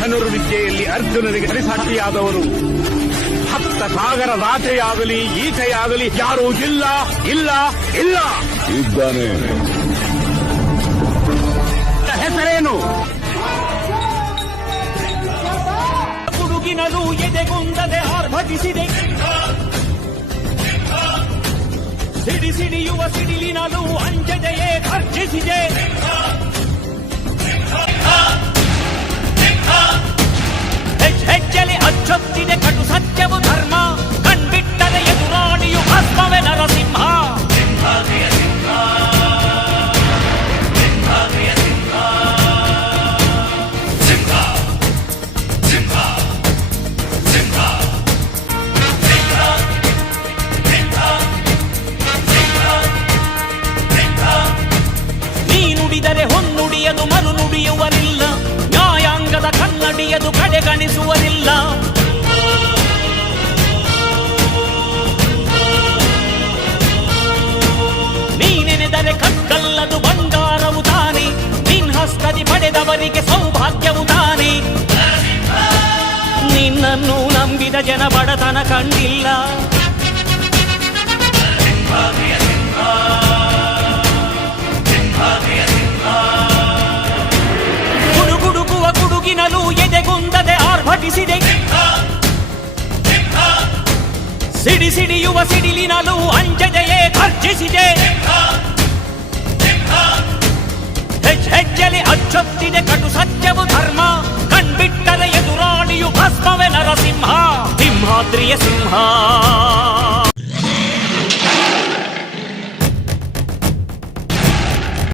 ಧನುರ್ವಿದ್ಯೆಯಲ್ಲಿ ಅರ್ಜುನನಿಗೆ ಸರಿಸಾಟಿಯಾದವರು ಹತ್ತ ಸಾಗರ ರಾಜೆಯಾಗಲಿ ಈಚೆಯಾಗಲಿ ಯಾರೂ ಇಲ್ಲ ಇಲ್ಲ ಇಲ್ಲ. ಇದ್ದಾನೆ. ಹೆಸರೇನು? ಗುಡುಗಿನಲು ಎದೆಗುಂದದೆ ಆರ್ಭಟಿಸಿದೆ. ಸಿಡಿಸಿಡಿಯುವ ಸಿಡಿಲಿನಲು ಅಂಜದೆಯೇ ಗರ್ಜಿಸಿದೆ. ಹೆಜ್ಜೆಲಿ ಅಚ್ಚೊತ್ತಿದೆ ಕಟು ಸತ್ಯವು ಧರ್ಮ. ಕಣ್ಬಿಟ್ಟರೆ ಎದುರಾಳಿಯು ಭಸ್ಮವೇ ನರಸಿಂಹ. ನೀನುಡಿದರೆ ಹೊನ್ನುಡಿಯದು ಮರು ನುಡಿಯುವರಿಲ್ಲ. ನ್ಯಾಯಾಂಗದ ಕನ್ನಡಿಯದು ಕಡೆಗಣಿಸುವರಿಲ್ಲ. ನೀನೆನೆದರೆ ಕಕ್ಕಲ್ಲದು ಬಂಗಾರವು ತಾನೆ. ನಿನ್ಹಸ್ತದಿ ಪಡೆದವರಿಗೆ ಸೌಭಾಗ್ಯವು ತಾನೆ. ನಿನ್ನನ್ನು ನಂಬಿದ ಜನ ಬಡತನ ಕಂಡಿಲ್ಲ. ಗುಡುಗುಡುಗುವ ಗುಡುಗಿನಲು ಎದೆಗುಂದದೆ ಆರ್ಭಟಿಸಿದೆ. ಸಿಡಿಸಿಡಿಯುವ ಸಿಡಿಲಿನಲು ಅಂಜದೆಯೇ ಗರ್ಜಿಸಿದೆ. ಹೆಜ್ಜೆಲಿ ಅಚ್ಚೊತ್ತಿದೆ ಕಟು ಸತ್ಯವು ಧರ್ಮ. ಕಣ್ಬಿಟ್ಟರೆ ಎದುರಾಳಿಯು ಭಸ್ಮವೇ ನರಸಿಂಹ. ಸಿಂಹಾದ್ರಿಯ ಸಿಂಹ.